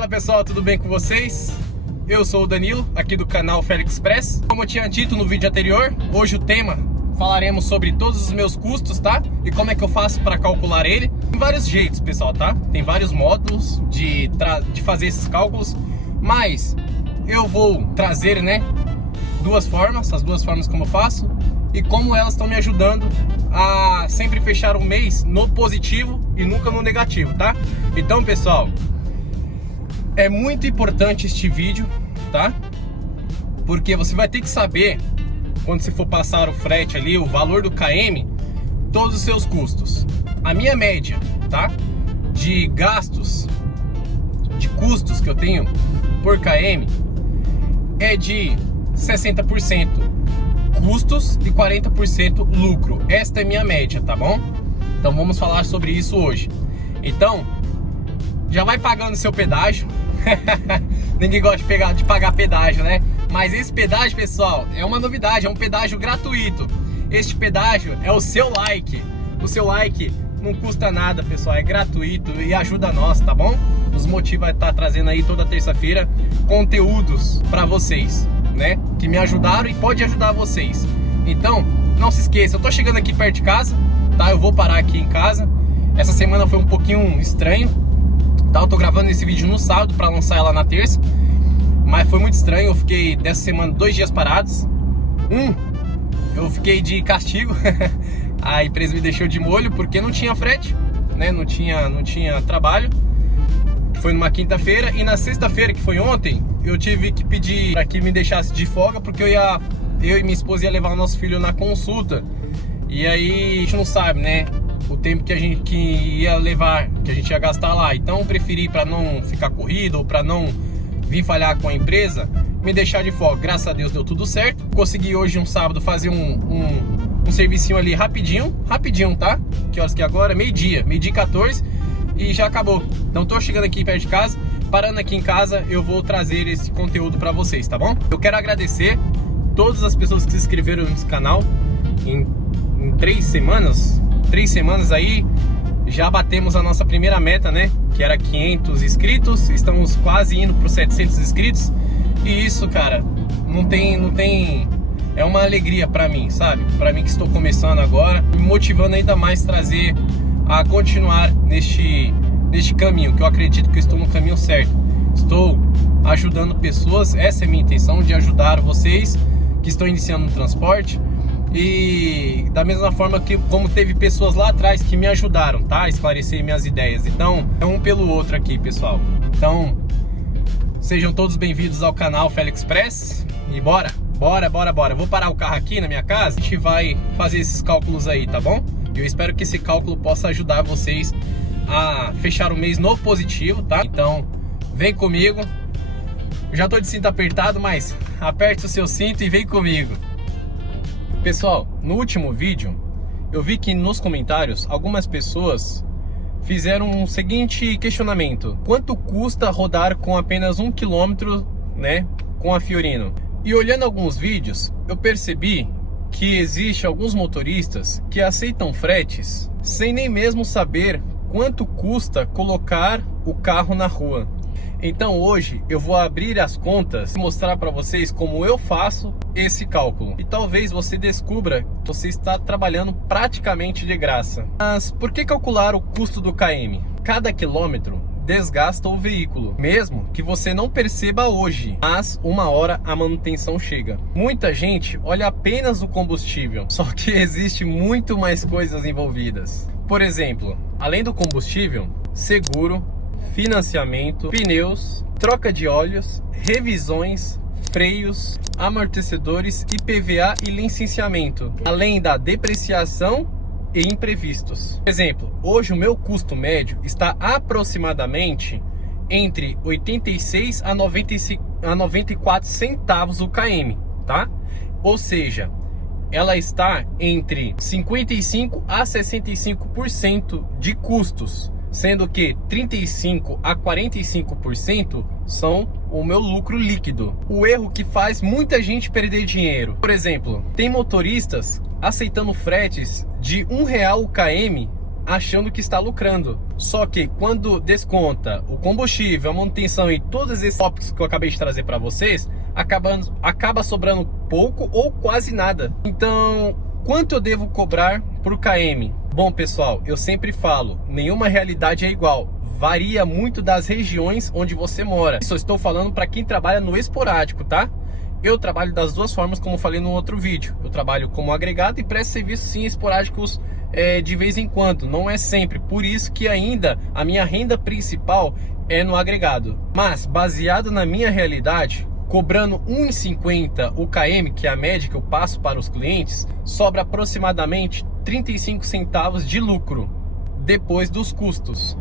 Fala pessoal, tudo bem com vocês? Eu sou o Danilo, aqui do canal Félix Express. Como eu tinha dito no vídeo anterior, hoje o tema falaremos sobre todos os meus custos, tá? E como é que eu faço para calcular ele. Tem vários jeitos, pessoal, tá? Tem vários módulos de fazer esses cálculos, mas eu vou trazer, né, as duas formas como eu faço e como elas estão me ajudando a sempre fechar o mês no positivo e nunca no negativo, tá? Então, pessoal, é muito importante este vídeo, tá? Porque você vai ter que saber, quando você for passar o frete ali, o valor do KM, todos os seus custos. A minha média, tá? De gastos, de custos que eu tenho por KM é de 60% custos e 40% lucro. Esta é minha média, tá bom? Então vamos falar sobre isso hoje. Então, já vai pagando seu pedágio. Ninguém gosta de pagar pedágio, né? Mas esse pedágio, pessoal, é uma novidade, é um pedágio gratuito. Este pedágio é o seu like. O seu like não custa nada, pessoal, é gratuito e ajuda nós, tá bom? Nos motiva a estar trazendo aí toda terça-feira conteúdos para vocês, né? Que me ajudaram e pode ajudar vocês. Então, não se esqueça, eu tô chegando aqui perto de casa, tá? Eu vou parar aqui em casa. Essa semana foi um pouquinho estranho, tá? Eu tô gravando esse vídeo no sábado para lançar ela na terça, mas foi muito estranho. Eu fiquei dessa semana 2 dias parados. Eu fiquei de castigo. A empresa me deixou de molho porque não tinha frete, né? Não tinha trabalho. Foi numa quinta-feira e na sexta-feira, que foi ontem, eu tive que pedir para que me deixasse de folga porque eu e minha esposa ia levar o nosso filho na consulta. E aí a gente não sabe, né, o tempo que a gente ia levar, que a gente ia gastar lá. Então eu preferi, para não ficar corrido ou para não vir falhar com a empresa, me deixar de folga. Graças a Deus deu tudo certo. Consegui hoje, um sábado, fazer um servicinho ali rapidinho, tá? Que horas que é agora? Meio-dia e 14 e já acabou. Então tô chegando aqui perto de casa, parando aqui em casa, eu vou trazer esse conteúdo para vocês, tá bom? Eu quero agradecer todas as pessoas que se inscreveram nesse canal. Em 3 semanas aí, já batemos a nossa primeira meta, né? Que era 500 inscritos, estamos quase indo para os 700 inscritos. E isso, cara, não tem... É uma alegria para mim, sabe? Para mim que estou começando agora, me motivando ainda mais trazer a continuar neste caminho, que eu acredito que eu estou no caminho certo. Estou ajudando pessoas, essa é a minha intenção, de ajudar vocês que estão iniciando no transporte. E da mesma forma que como teve pessoas lá atrás que me ajudaram, tá? A esclarecer minhas ideias. Então, é um pelo outro aqui, pessoal. Então, sejam todos bem-vindos ao canal Félix Express. E bora! Eu vou parar o carro aqui na minha casa, a gente vai fazer esses cálculos aí, tá bom? Eu espero que esse cálculo possa ajudar vocês a fechar o mês no positivo, tá? Então, vem comigo. Eu já tô de cinto apertado, mas aperte o seu cinto e vem comigo. Pessoal, no último vídeo, eu vi que nos comentários algumas pessoas fizeram um seguinte questionamento: quanto custa rodar com apenas 1 km, né, com a Fiorino? E olhando alguns vídeos, eu percebi que existe alguns motoristas que aceitam fretes sem nem mesmo saber quanto custa colocar o carro na rua. Então hoje eu vou abrir as contas e mostrar para vocês como eu faço esse cálculo. E talvez você descubra que você está trabalhando praticamente de graça. Mas por que calcular o custo do KM? Cada quilômetro desgasta o veículo, mesmo que você não perceba hoje, mas uma hora a manutenção chega. Muita gente olha apenas o combustível, só que existe muito mais coisas envolvidas. Por exemplo, além do combustível, seguro, financiamento, pneus, troca de óleos, revisões, freios, amortecedores, IPVA e licenciamento, além da depreciação e imprevistos. Por exemplo, hoje o meu custo médio está aproximadamente entre 86 a 94 centavos o KM, tá? Ou seja, ela está entre 55 a 65% de custos, sendo que 35 a 45% são o meu lucro líquido. O erro que faz muita gente perder dinheiro. Por exemplo, tem motoristas aceitando fretes de R$1 o KM achando que está lucrando. Só que quando desconta o combustível, a manutenção e todos esses tópicos que eu acabei de trazer para vocês, acaba sobrando pouco ou quase nada. Então, quanto eu devo cobrar por km? Bom, pessoal, eu sempre falo, nenhuma realidade é igual. Varia muito das regiões onde você mora. Isso eu estou falando para quem trabalha no esporádico, tá? Eu trabalho das duas formas, como eu falei no outro vídeo. Eu trabalho como agregado e presto serviços sim esporádicos de vez em quando, não é sempre. Por isso que ainda a minha renda principal é no agregado. Mas, baseado na minha realidade, cobrando R$ 1,50 o km, que é a média que eu passo para os clientes, sobra aproximadamente 35 centavos de lucro, depois dos custos.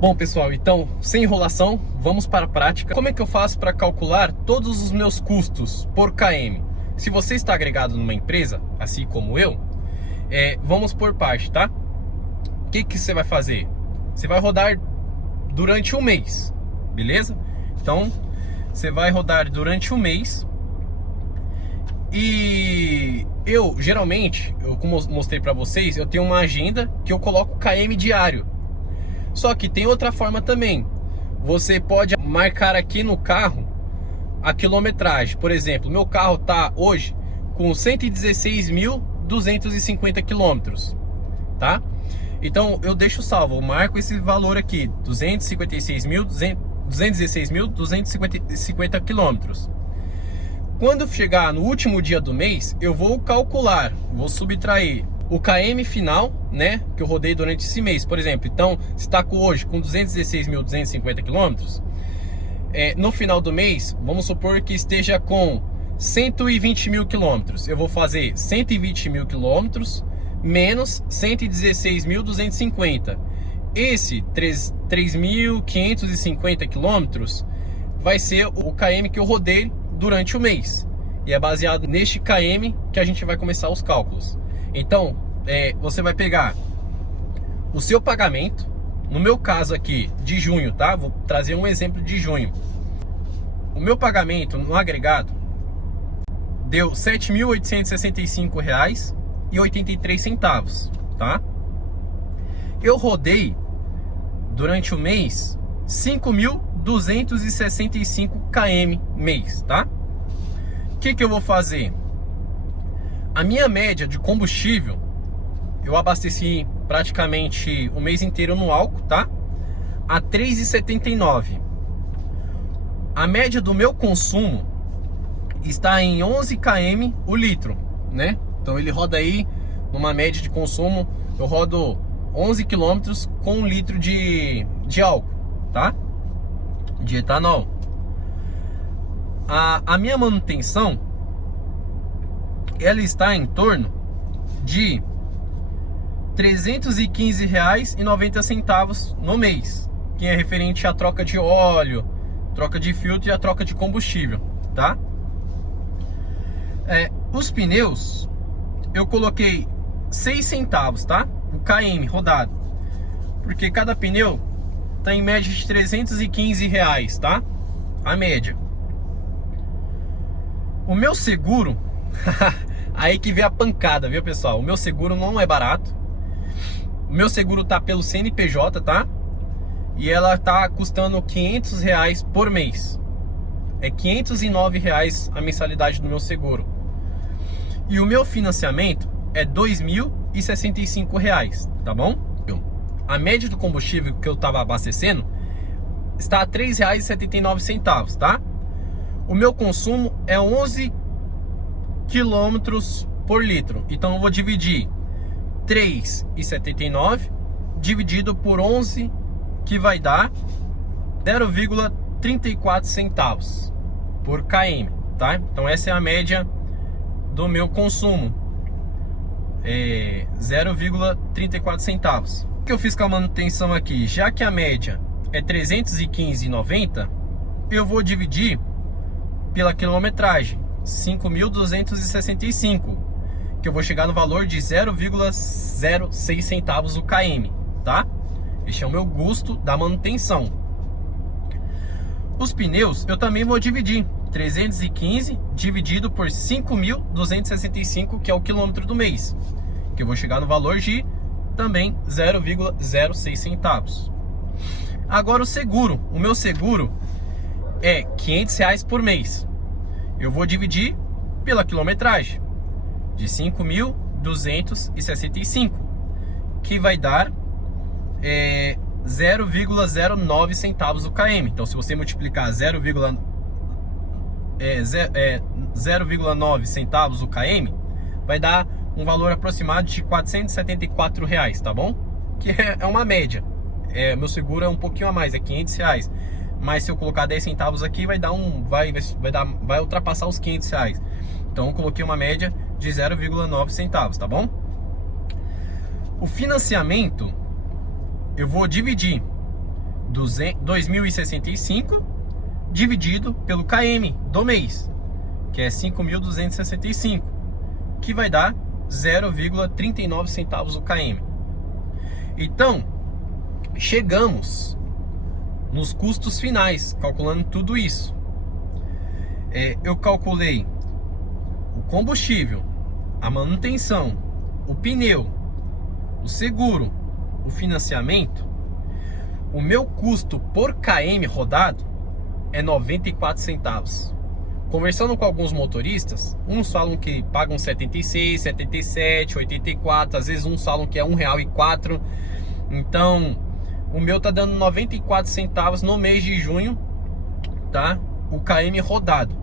Bom, pessoal, então, sem enrolação, vamos para a prática. Como é que eu faço para calcular todos os meus custos por km? Se você está agregado numa empresa, assim como eu, vamos por parte, tá? O que você vai fazer? Você vai rodar durante um mês, beleza? Então, você vai rodar durante um mês. E eu, geralmente, como eu mostrei para vocês, eu tenho uma agenda que eu coloco km diário. Só que tem outra forma também. Você pode marcar aqui no carro a quilometragem. Por exemplo, meu carro está hoje com 116.250 quilômetros, tá? Então eu deixo salvo, eu marco esse valor aqui, 216.250 quilômetros. Quando chegar no último dia do mês, eu vou calcular, vou subtrair o km final, né, que eu rodei durante esse mês. Por exemplo, então, se está hoje com 216.250 quilômetros, no final do mês, vamos supor que esteja com 120 mil quilômetros. Eu vou fazer 120 mil quilômetros menos 116.250. Esse 3.550 quilômetros vai ser o km que eu rodei durante o mês. E é baseado neste km que a gente vai começar os cálculos. Então, você vai pegar o seu pagamento, no meu caso aqui, de junho, tá? Vou trazer um exemplo de junho. O meu pagamento no agregado deu R$ 7.865,83, tá? Eu rodei durante o mês 5.265 km mês, tá? O que eu vou fazer? A minha média de combustível, eu abasteci praticamente o mês inteiro no álcool, tá? A R$ 3,79. A média do meu consumo está em 11 km o litro, né? Então ele roda aí numa média de consumo, eu rodo 11 km com 1 litro de álcool, tá? De etanol. A minha manutenção, ela está em torno de R$ 315,90 no mês, que é referente à troca de óleo, troca de filtro e a troca de combustível, tá? Os pneus, eu coloquei 6 centavos, tá? O km rodado, porque cada pneu tá em média de R$ 315, tá? A média. O meu seguro, aí que vem a pancada, viu, pessoal? O meu seguro não é barato. O meu seguro tá pelo CNPJ, tá? E ela tá custando R$ 500 por mês. É R$ 509 a mensalidade do meu seguro. E o meu financiamento é R$ 2.065, tá bom? A média do combustível que eu tava abastecendo está a R$ 3,79, tá? O meu consumo é 11 quilômetros por litro. Então eu vou dividir 3,79 dividido por 11, que vai dar 0,34 centavos por km, tá? Então essa é a média do meu consumo, 0,34 centavos. O que eu fiz com a manutenção aqui? Já que a média é 315,90, eu vou dividir pela quilometragem, 5.265, que eu vou chegar no valor de 0,06 centavos o km, tá? Este é o meu custo da manutenção. Os pneus eu também vou dividir 315 dividido por 5.265, que é o quilômetro do mês, que eu vou chegar no valor de também 0,06 centavos. Agora o meu seguro é R$500 por mês. Eu vou dividir pela quilometragem de 5.265, que vai dar 0,09 centavos o km. Então, se você multiplicar 0,9 centavos o km, vai dar um valor aproximado de R$474, tá bom? Que é uma média. Meu seguro é um pouquinho a mais, é R$500. Mas se eu colocar 10 centavos aqui, vai ultrapassar os R$500. Então eu coloquei uma média de 0,9 centavos, tá bom? O financiamento eu vou dividir 2.065 dividido pelo km do mês, que é 5.265, que vai dar 0,39 centavos o km. Então, chegamos nos custos finais, calculando tudo isso. Eu calculei o combustível, a manutenção, o pneu, o seguro, o financiamento. O meu custo por km rodado é 94 centavos. Conversando com alguns motoristas, uns falam que pagam 76, 77, 84, às vezes uns falam que é R$1,04. Então, o meu tá dando 94 centavos no mês de junho, tá? O km rodado,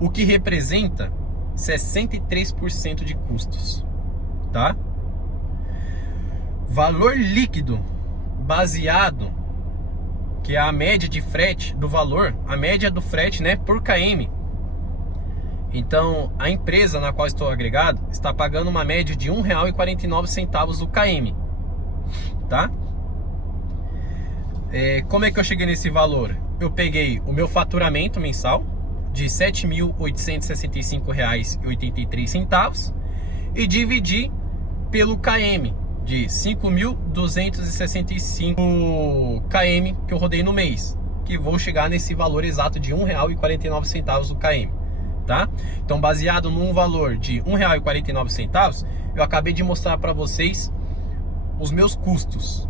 o que representa 63% de custos, tá? Valor líquido baseado, que é a média de frete do valor, a média do frete, né, por km. Então, a empresa na qual estou agregado está pagando uma média de R$1,49 o km, tá? Como é que eu cheguei nesse valor? Eu peguei o meu faturamento mensal de R$ 7.865,83 e dividi pelo km de 5.265 km que eu rodei no mês, que vou chegar nesse valor exato de R$1,49 o km, tá? Então, baseado num valor de R$1,49, eu acabei de mostrar para vocês os meus custos.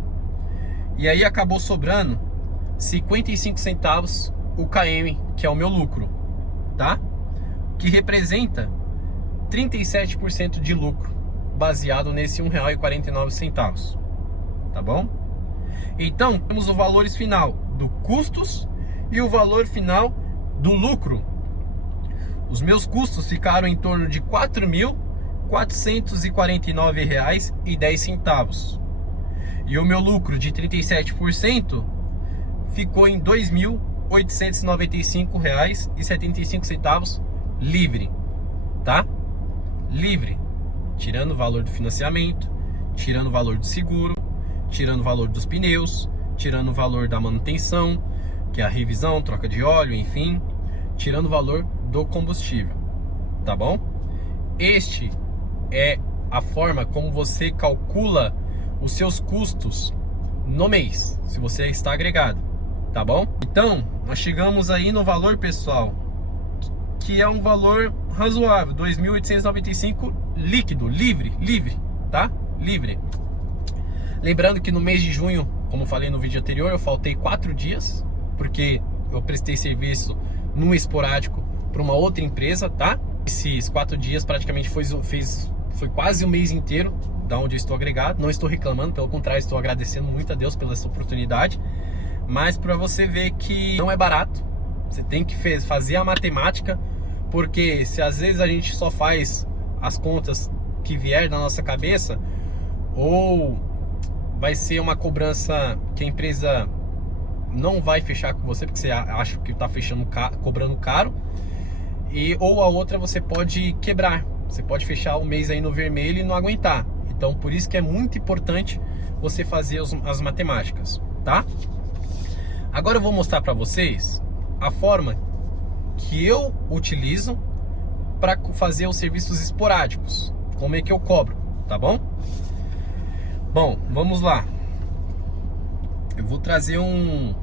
E aí acabou sobrando 55 centavos o km, que é o meu lucro, tá? Que representa 37% de lucro, baseado nesse R$1,49, tá bom? Então, temos os valores final do custos e o valor final do lucro. Os meus custos ficaram em torno de R$4.449,10. E o meu lucro de 37% ficou em R$2.895,75 livre, tá? Livre, tirando o valor do financiamento, tirando o valor do seguro, tirando o valor dos pneus, tirando o valor da manutenção, que é a revisão, troca de óleo, enfim, tirando o valor do combustível, tá bom? Este é a forma como você calcula os seus custos no mês, se você está agregado, tá bom? Então, nós chegamos aí no valor, pessoal, que é um valor razoável, 2.895 líquido, livre, tá? Livre. Lembrando que no mês de junho, como falei no vídeo anterior, eu faltei 4 dias, porque eu prestei serviço num esporádico para uma outra empresa, tá? Esses 4 dias praticamente foi quase um mês inteiro da onde eu estou agregado. Não estou reclamando, pelo contrário, estou agradecendo muito a Deus pela essa oportunidade. Mas para você ver que não é barato, você tem que fazer a matemática, porque se às vezes a gente só faz as contas que vier da nossa cabeça, ou vai ser uma cobrança que a empresa não vai fechar com você, porque você acha que está cobrando caro, ou a outra você pode quebrar, você pode fechar o mês aí no vermelho e não aguentar. Então, por isso que é muito importante você fazer as matemáticas, tá? Agora eu vou mostrar para vocês a forma que eu utilizo para fazer os serviços esporádicos. Como é que eu cobro, tá bom? Bom, vamos lá. Eu vou trazer um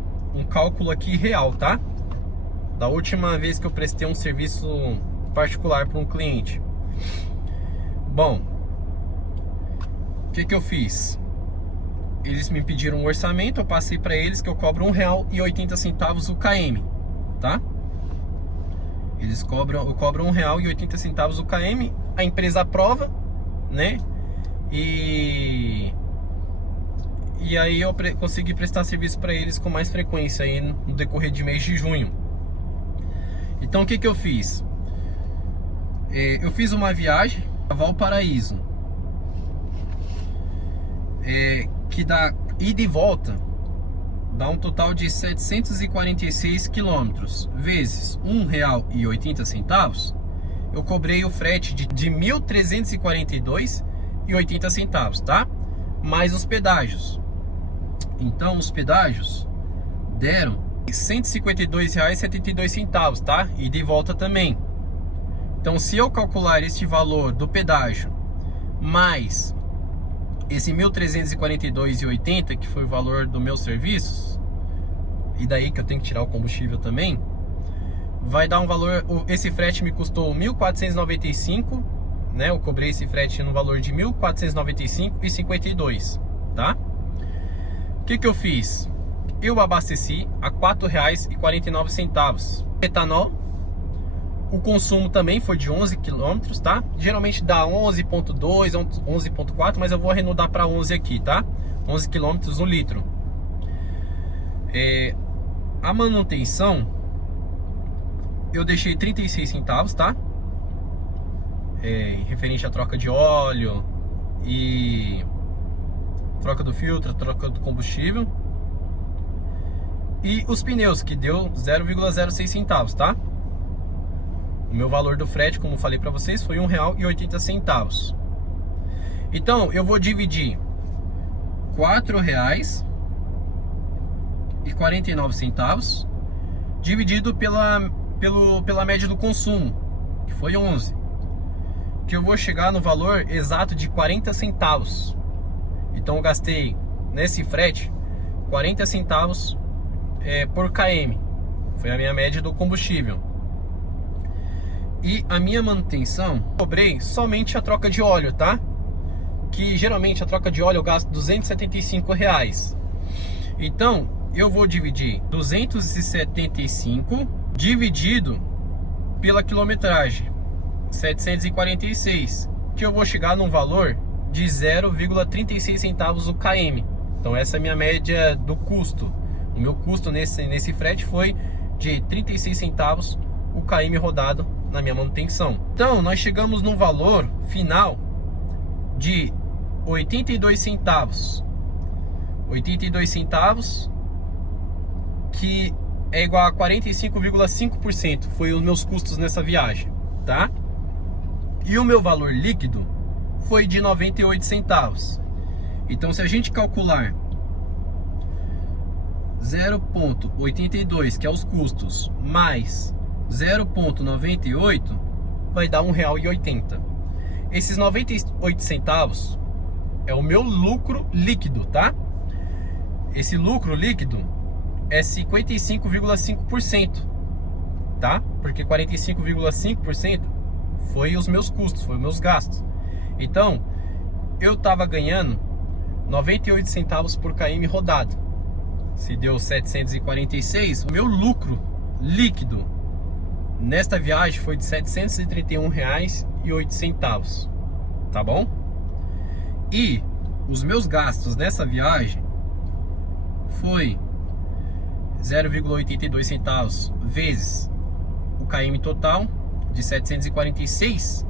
cálculo aqui real, tá? Da última vez que eu prestei um serviço particular para um cliente. Bom, que eu fiz? Eles me pediram um orçamento, eu passei para eles que eu cobro R$1,80 o km, tá? Eu cobro R$1,80 o km, a empresa aprova, né? E aí eu consegui prestar serviço para eles com mais frequência aí no decorrer de mês de junho. Então o que eu fiz? Eu fiz uma viagem a Valparaíso, que dá ida e volta, dá um total de 746 quilômetros, vezes R$1,80, eu cobrei o frete de R$ 1.342,80, tá? Mais os pedágios. Então os pedágios deram R$ 152,72, tá? E de volta também. Então se eu calcular este valor do pedágio mais esse R$ 1.342,80, que foi o valor do meus serviços, e daí que eu tenho que tirar o combustível também, vai dar um valor. Esse frete me custou R$ 1.495, né? Eu cobrei esse frete no valor de R$ 1.495,52, tá? O que eu fiz? Eu abasteci a R$ 4,49. Etanol, o consumo também foi de 11 km, tá? Geralmente dá 11,2, 11,4, mas eu vou arredondar para 11 aqui, tá? 11 km no litro. A manutenção eu deixei 36 centavos, tá? Referente à troca de óleo e troca do filtro, troca do combustível. E os pneus, que deu 0,06 centavos, tá? O meu valor do frete, como falei para vocês, foi R$ 1,80. Então eu vou dividir R$ 4,49 dividido pela média do consumo, que foi 11, que eu vou chegar no valor exato de 40 centavos. Então eu gastei nesse frete 40 centavos por km, foi a minha média do combustível. E a minha manutenção, cobrei somente a troca de óleo, tá? Que geralmente a troca de óleo eu gasto R$ 275. Então eu vou dividir 275 dividido pela quilometragem, 746, que eu vou chegar num valor de 0,36 centavos o km. Então essa é a minha média do custo. O meu custo nesse frete foi de 36 centavos o km rodado na minha manutenção. Então nós chegamos num valor final de 82 centavos. 82 centavos, que é igual a 45,5% foi os meus custos nessa viagem, tá? E o meu valor líquido foi de 98 centavos. Então se a gente calcular 0,82, que é os custos, mais 0,98, vai dar R$ 1,80. Esses 98 centavos é o meu lucro líquido, tá? Esse lucro líquido é 55,5%, tá? Porque 45,5% foi os meus custos, foi os meus gastos. Então, eu tava ganhando 98 centavos por km rodado. Se deu 746, o meu lucro líquido nesta viagem foi de R$ 731,08, tá bom? E os meus gastos nessa viagem foi 0,82 centavos vezes o km total de 746,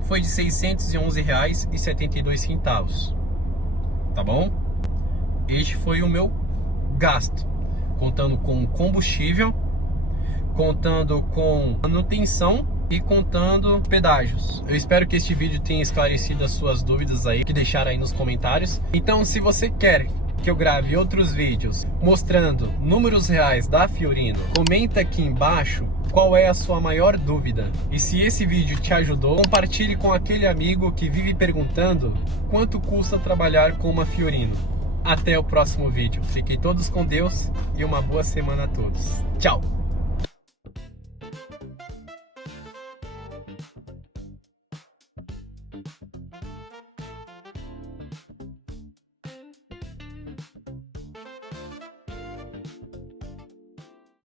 foi de R$ 611,72, tá bom? Este foi o meu gasto, contando com combustível, contando com manutenção e contando pedágios. Eu espero que este vídeo tenha esclarecido as suas dúvidas aí, que deixaram aí nos comentários. Então, se você quer que eu grave outros vídeos mostrando números reais da Fiorino, comenta aqui embaixo qual é a sua maior dúvida. E se esse vídeo te ajudou, compartilhe com aquele amigo que vive perguntando quanto custa trabalhar com uma Fiorino. Até o próximo vídeo. Fiquem todos com Deus e uma boa semana a todos. Tchau!